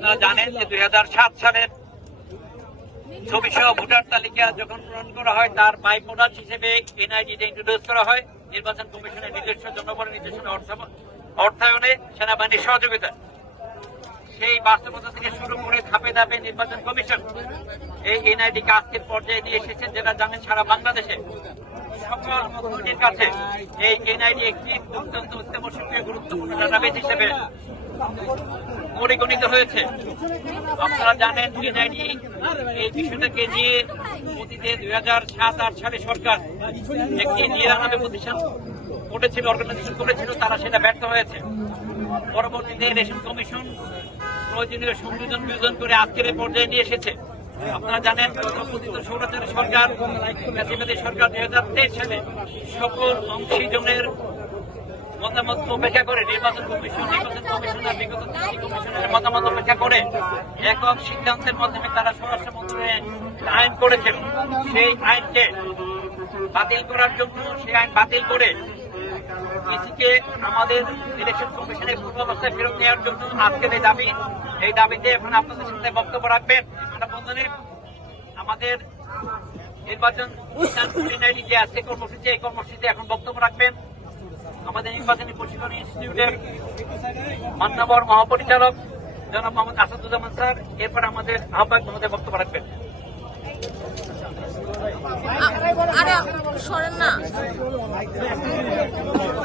আপনারা জানেন যে 2007 সালের ছবিসহ ভোটার তালিকা যখন পূরণ করা হয় তার বাই প্রোডাক্ট হিসেবে এনআইডিতে ইন্ট্রোডিউস করা হয় নির্বাচন কমিশনের নিজস্ব জনগণের নির্দেশনা অর্থায়নে সেনাবাহিনীর সহযোগিতা। সেই বাস্তবতা থেকে শুরু করে ধাপে ধাপে নির্বাচন কমিশন এই এনআইডি কে আজকের পর্যায়ে নিয়ে এসেছেন, যেটা জানেন সারা বাংলাদেশে সকল মুখ্যমন্ত্রীর কাছে এই এনআইডি একটি অত্যন্ত অত্যাবশ্যকীয় গুরুত্বপূর্ণ ডাটাবেস হিসেবে পরিগণিত হয়েছে। আপনারা জানেন এনআইডি এই বিষয়টাকে নিয়ে অতীতে 2007-8 সালে সরকার একটি নিরা নামে প্রতিষ্ঠান করেছিল, অর্গানাইজেশন করেছিল, তারা সেটা ব্যর্থ হয়েছে। পরবর্তীতে রেশন কমিশন প্রয়োজনীয় সংযোজন বিয়োজন করে আজকের এই পর্যায়ে নিয়ে এসেছে। আপনারা জানেন স্বৈরাচারী সরকার ফ্যাসিবাদী সরকার 2023 সালে সকল অংশীজনের মতামত উপেক্ষা করে নির্বাচন কমিশনার বিগত কমিশনের মতামত উপেক্ষা করে একক সিদ্ধান্তের মাধ্যমে তারা স্বরাষ্ট্র মন্ত্রণালয়ে আইন করেছেন। সেই আইনকে বাতিল করার জন্য সেই আইন বাতিল করে ইসিকে আমাদের ইলেকশন কমিশনের পূর্বাবস্থায় ফেরত নেওয়ার জন্য আজকের এই দাবিতে এখন আপনাদের সাথে বক্তব্য রাখবেন আমাদের নির্বাচন যে আজকে কর্মসূচি, এই কর্মসূচিতে এখন বক্তব্য রাখবেন আমাদের নির্বাচনী প্রশিক্ষণ ইনস্টিটিউটের মান্যবর মহাপরিচালক জনাব মোহাম্মদ আসাদুজ্জামান স্যার। এরপর আমাদের আহ্বায়ক মহোদয় বক্তব্য রাখবেন।